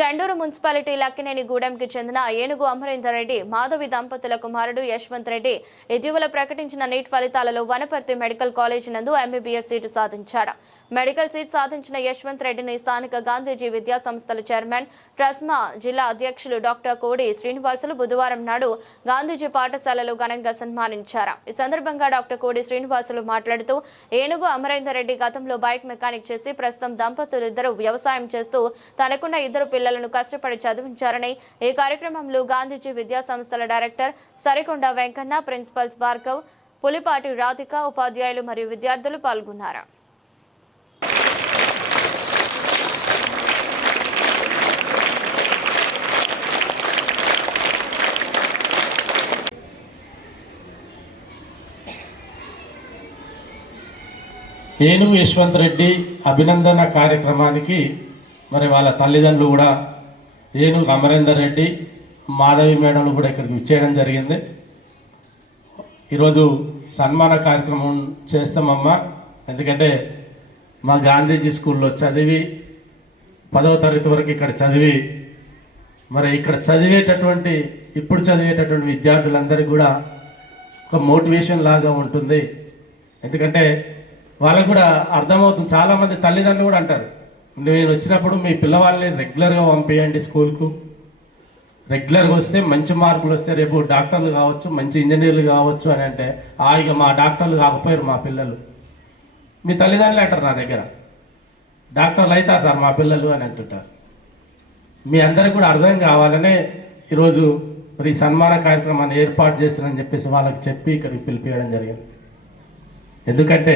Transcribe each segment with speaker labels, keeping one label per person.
Speaker 1: Chandur municipality Lakkineni గూడెంకి చెందిన ఏనుగు అమరేందర్ రెడ్డి మాధవి దంపతుల కుమారుడు యశ్వంత్ రెడ్డి ఇటీవల ప్రకటించిన నీట్ ఫలితాలలో వనపర్తి మెడికల్ కాలేజ్ నందు ఎంబీబీఎస్ సీటు సాధించాడు. మెడికల్ సీట్ సాధించిన యశ్వంత్ రెడ్డిని స్థానిక గాంధీజీ విద్యా సంస్థల చైర్మన్ ట్రస్మా జిల్లా అధ్యక్షులు డాక్టర్ కోడి శ్రీనివాసులు బుధవారం నాడు గాంధీజీ పాఠశాలలో ఘనంగా సన్మానించారు. ఈ సందర్భంగా డాక్టర్ కోడి శ్రీనివాసులు మాట్లాడుతూ ఏనుగు అమరేందర్ రెడ్డి గతంలో బైక్ మెకానిక్ చేసి ప్రస్తుతం దంపతులు ఇద్దరు వ్యవసాయం చేస్తూ తనకున్న ఇద్దరు పిల్లలను కష్టపడి చదివించారని ఈ కార్యక్రమంలో గాంధీజీ విద్యా సంస్థల డైరెక్టర్ సరికొండ వెంకన్న ప్రిన్సిపల్స్ భార్గవ్ పులిపాటి రాధిక ఉపాధ్యాయులు మరియు విద్యార్థులు పాల్గొన్నారు.
Speaker 2: ఏనుగు యశ్వంత్ రెడ్డి అభినందన కార్యక్రమానికి మరి వాళ్ళ తల్లిదండ్రులు కూడా ఏనుగు అమరేందర్ రెడ్డి మాధవి మేడంలు కూడా ఇక్కడికి విచ్చేయడం జరిగింది. ఈరోజు సన్మాన కార్యక్రమం చేస్తామమ్మా. ఎందుకంటే మా గాంధీజీ స్కూల్లో చదివి పదవ తరగతి వరకు ఇక్కడ చదివి మరి ఇక్కడ చదివేటటువంటి ఇప్పుడు చదివేటటువంటి విద్యార్థులందరికీ కూడా ఒక మోటివేషన్ లాగా ఉంటుంది. ఎందుకంటే వాళ్ళకు కూడా అర్థమవుతుంది. చాలామంది తల్లిదండ్రులు కూడా అంటారు నేను వచ్చినప్పుడు మీ పిల్లవాళ్ళని రెగ్యులర్గా పంపించండి స్కూల్కు. రెగ్యులర్గా వస్తే మంచి మార్కులు వస్తే రేపు డాక్టర్లు కావచ్చు మంచి ఇంజనీర్లు కావచ్చు అని అంటే ఆ ఇక మా డాక్టర్లు కాకపోయారు మా పిల్లలు. మీ తల్లిదండ్రులు అంటారు నా దగ్గర. డాక్టర్లు అవుతారు సార్ మా పిల్లలు అని అంటుంటారు. మీ అందరికి కూడా అర్థం కావాలనే ఈరోజు మరి సన్మాన కార్యక్రమాన్ని ఏర్పాటు చేస్తానని చెప్పేసి వాళ్ళకి చెప్పి ఇక్కడికి పిలిపించడం జరిగింది. ఎందుకంటే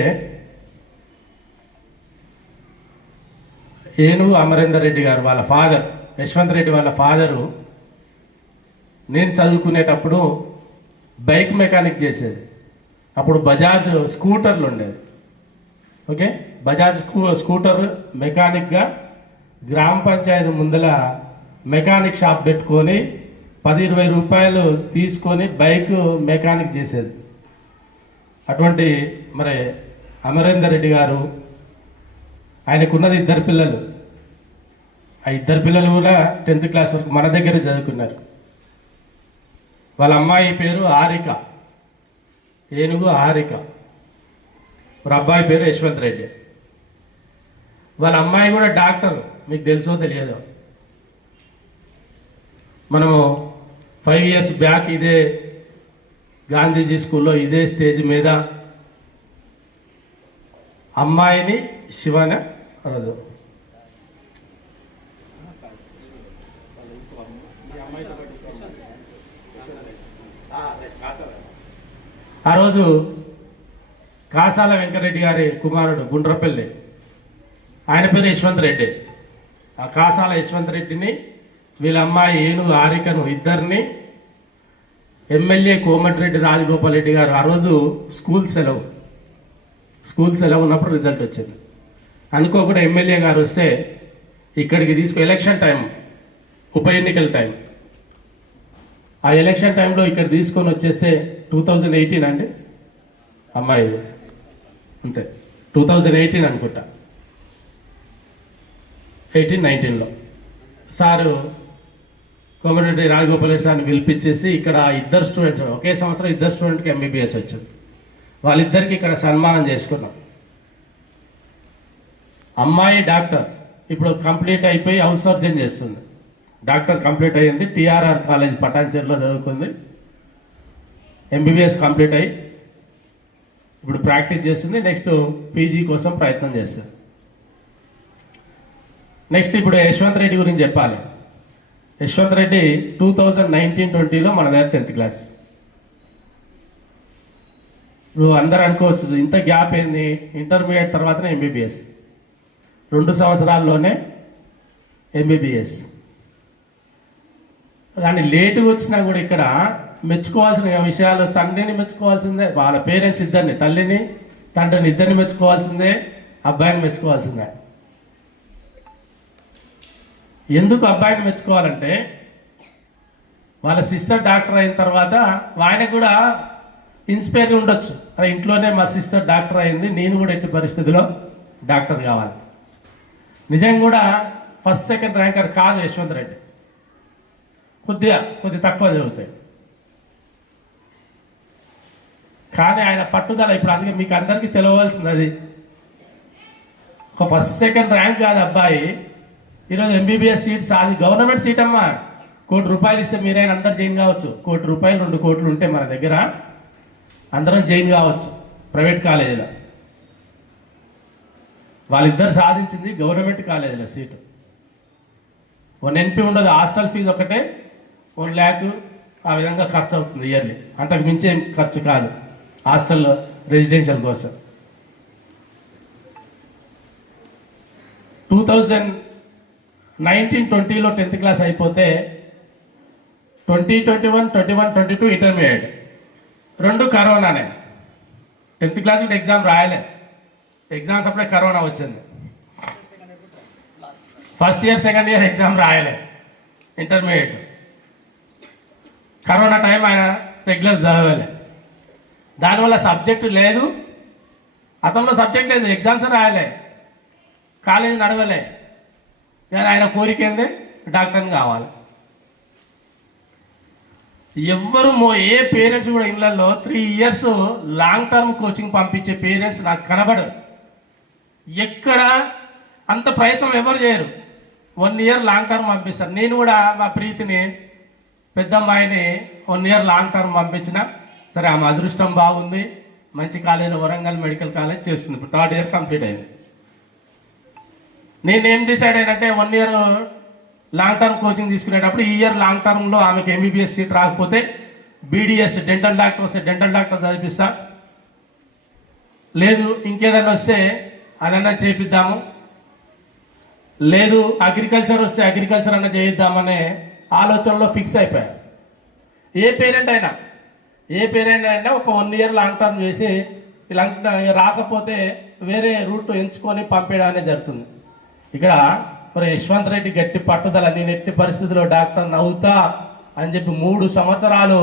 Speaker 2: ఏనుగు అమరేందర్ రెడ్డి గారు వాళ్ళ ఫాదర్ యశ్వంత్ రెడ్డి వాళ్ళ ఫాదరు నేను చదువుకునేటప్పుడు బైక్ మెకానిక్ చేసేది. అప్పుడు బజాజ్ స్కూటర్లు ఉండేది ఓకే? బజాజ్ స్కూ స్కూటర్ మెకానిక్గా గ్రామ పంచాయతీ ముందల మెకానిక్ షాప్ పెట్టుకొని పది ఇరవై రూపాయలు తీసుకొని బైక్ మెకానిక్ చేసేది. అటువంటి మరి అమరేందర్ రెడ్డి గారు ఆయనకున్నది ఇద్దరు పిల్లలు. ఆ ఇద్దరు పిల్లలు కూడా టెన్త్ క్లాస్ వరకు మన దగ్గర చదువుకున్నారు. వాళ్ళ అమ్మాయి పేరు హారిక ఏనుగు హారిక వాళ్ళ అబ్బాయి పేరు యశ్వంత్ రెడ్డి. వాళ్ళ అమ్మాయి కూడా డాక్టర్. మీకు తెలుసో తెలియదో. మనము ఫైవ్ ఇయర్స్ బ్యాక్ ఇదే గాంధీజీ స్కూల్లో ఇదే స్టేజ్ మీద అమ్మాయిని శివన రోజు ఆ రోజు కాసాల వెంకరెడ్డి గారి కుమారుడు గుండ్రపల్లి. ఆయన పేరు యశ్వంత్ రెడ్డి. ఆ కాసాల యశ్వంత్ రెడ్డిని వీళ్ళ అమ్మాయి ఏనుగు ఆరికను ఇద్దరిని ఎమ్మెల్యే కోమటిరెడ్డి రాజగోపాల్ రెడ్డి గారు ఆ రోజు స్కూల్ సెలవు. స్కూల్ సెలవు ఉన్నప్పుడు రిజల్ట్ వచ్చింది. అనుకోకుండా ఎమ్మెల్యే గారు వస్తే ఇక్కడికి తీసుకు ఎలక్షన్ టైం ఉప ఎన్నికల టైం ఆ ఎలక్షన్ టైంలో ఇక్కడ తీసుకొని వచ్చేస్తే టూ థౌజండ్ ఎయిటీన్ అండి? అమ్మాయి అంతే. టూ థౌజండ్ ఎయిటీన్ అనుకుంటా. ఎయిటీన్ నైన్టీన్లో సారు కోమటిరెడ్డి రాజగోపాల్ రెడ్డి సార్ని పిలిపించేసి ఇక్కడ ఇద్దరు స్టూడెంట్స్ ఒకే సంవత్సరం ఇద్దరు స్టూడెంట్కి ఎంబీబీఎస్ వచ్చింది. వాళ్ళిద్దరికి ఇక్కడ సన్మానం చేసుకున్నాం. అమ్మాయి డాక్టర్. ఇప్పుడు కంప్లీట్ అయిపోయి హౌస్ సర్జన్ చేస్తుంది. డాక్టర్ కంప్లీట్ అయ్యింది. టీఆర్ఆర్ కాలేజ్ పటాన్చేరులో చదువుకుంది. ఎంబీబీఎస్ కంప్లీట్ అయ్యి ఇప్పుడు ప్రాక్టీస్ చేస్తుంది. నెక్స్ట్ పీజీ కోసం ప్రయత్నం చేస్తుంది. నెక్స్ట్ ఇప్పుడు యశ్వంత్ రెడ్డి గురించి చెప్పాలి. Yashwanth Reddy two thousand nineteen ట్వంటీలో మన దగ్గర టెన్త్ క్లాస్. నువ్వు అందరు అనుకోవచ్చు ఇంత గ్యాప్ ఏంది? ఇంటర్మీడియట్ తర్వాతనే ఎంబీబీఎస్. రెండు సంవత్సరాల్లోనే ఎంబీబీఎస్ కానీ లేటుగా వచ్చినా కూడా ఇక్కడ మెచ్చుకోవాల్సిన విషయాలు తండ్రిని మెచ్చుకోవాల్సిందే వాళ్ళ పేరెంట్స్ ఇద్దరిని తల్లిని తండ్రిని ఇద్దరిని మెచ్చుకోవాల్సిందే అబ్బాయిని మెచ్చుకోవాల్సిందే. ఎందుకు అబ్బాయిని మెచ్చుకోవాలంటే వాళ్ళ సిస్టర్ డాక్టర్ అయిన తర్వాత ఆయనకు కూడా ఇన్స్పైర్ ఉండొచ్చు. అరే ఇంట్లోనే మా సిస్టర్ డాక్టర్ అయింది నేను కూడా ఎట్టి పరిస్థితిలో డాక్టర్ కావాలి. నిజంగా కూడా ఫస్ట్ సెకండ్ ర్యాంకర్ కాదు యశ్వంత్ రెడ్డి. కొద్దిగా కొద్ది తక్కువ చదువుతాయి కానీ ఆయన పట్టుదల ఇప్పుడు అందుకే మీకు అందరికీ తెలియవలసింది అది ఒక ఫస్ట్ సెకండ్ ర్యాంక్ కాదు అబ్బాయి. ఈరోజు ఎంబీబీఎస్ సీట్స్ అది గవర్నమెంట్ సీట్ అమ్మా. కోటి రూపాయలు ఇస్తే మీరైనా అందరు జైన్ కావచ్చు. కోటి రూపాయలు రెండు కోట్లు ఉంటే మన దగ్గర అందరం జైన్ కావచ్చు. ప్రైవేట్ కాలేజీలో. వాళ్ళిద్దరు సాధించింది గవర్నమెంట్ కాలేజీలో సీటు. వన్ ఎన్పి ఉండదు హాస్టల్ ఫీజు ఒకటే వన్ ల్యాక్ ఆ విధంగా ఖర్చు అవుతుంది ఇయర్లీ. అంతకు మించి ఏం ఖర్చు కాదు హాస్టల్లో రెసిడెన్షియల్ కోసం టూ థౌజండ్ నైన్టీన్ ట్వంటీలో టెన్త్ క్లాస్ అయిపోతే twenty twenty one twenty one twenty two intermediate. రెండు కరోనానే. టెన్త్ క్లాస్ ఎగ్జామ్ రాయలే. ఎగ్జామ్స్ అప్పుడే కరోనా వచ్చింది. First year second year exam రాయలే. Intermediate corona time ఆయన రెగ్యులర్ చదవలే. దానివల్ల సబ్జెక్టు లేదు. అతనిలో సబ్జెక్ట్ లేదు. ఎగ్జామ్స్ రాయలే. కాలేజీ నడవలే. కానీ ఆయన కోరిక ఏంది? డాక్టర్ని కావాలి. ఎవ్వరు మో ఏ పేరెంట్స్ కూడా ఇళ్ళల్లో three years long term coaching పంపించే పేరెంట్స్ నాకు కనబడరు. ఎక్కడ అంత ప్రయత్నం ఎవరు చేయరు. వన్ ఇయర్ లాంగ్ టర్మ్ పంపిస్తారు. నేను కూడా మా ప్రీతిని పెద్దమ్మాయిని వన్ ఇయర్ లాంగ్ టర్మ్ పంపించిన. సరే ఆమె అదృష్టం బాగుంది. మంచి కాలేజీలో వరంగల్ మెడికల్ కాలేజ్ చేస్తుంది. ఇప్పుడు థర్డ్ ఇయర్ కంప్లీట్ అయింది. నేను ఏం decide అయినంటే one year long term coaching తీసుకునేటప్పుడు ఈ ఇయర్ లాంగ్ టర్మ్లో ఆమెకు ఎంబీబీఎస్ సీట్ రాకపోతే బీడీఎస్ డెంటల్ డాక్టర్ వస్తే డెంటల్ డాక్టర్ చదివిస్తా లేదు ఇంకేదైనా వస్తే అదన్నా చేపిద్దాము. లేదు అగ్రికల్చర్ వస్తే అగ్రికల్చర్ అన్న చేయిద్దామనే ఆలోచనలో ఫిక్స్ అయిపోయారు. ఏ పేరెంట్ అయినా ఏ పేరెంట్ అయినా ఒక వన్ ఇయర్ లాంగ్ టర్మ్ చేసి ఇలా రాకపోతే వేరే రూట్ ఎంచుకొని పంపేయడం అనేది జరుగుతుంది. ఇక్కడ మరి యశ్వంత్ రెడ్డి గట్టి పట్టుదల నేను ఎట్టి పరిస్థితుల్లో డాక్టర్ నవ్వుతా అని చెప్పి మూడు సంవత్సరాలు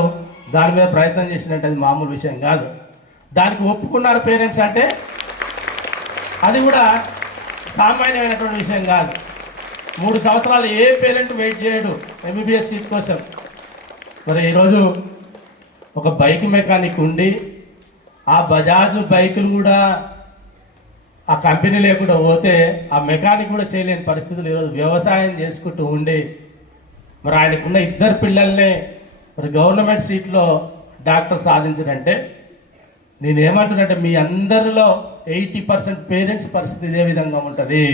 Speaker 2: దాని మీద ప్రయత్నం చేసినట్టు అది మామూలు విషయం కాదు. దానికి ఒప్పుకున్నారు పేరెంట్స్ అంటే అది కూడా సామాన్యమైనటువంటి విషయం కాదు. మూడు సంవత్సరాలు ఏ పేరెంట్ వెయిట్ చేయడు ఎంబీబీఎస్ సీట్ కోసం. మరి ఈరోజు ఒక బైక్ మెకానిక్ ఉండి ఆ బజాజ్ బైకులు కూడా ఆ కంపెనీ లేకుండా పోతే ఆ మెకానిక్ కూడా చేయలేని పరిస్థితులు ఈరోజు వ్యవసాయం చేసుకుంటూ ఉండి మరి ఆయనకున్న ఇద్దరు పిల్లల్ని మరి గవర్నమెంట్ సీట్లో డాక్టర్ సాధించడంటే నేను మీ అందరిలో ఎయిటీ పర్సెంట్ పేరెంట్స్ పరిస్థితి ఇదే విధంగా ఉంటుంది.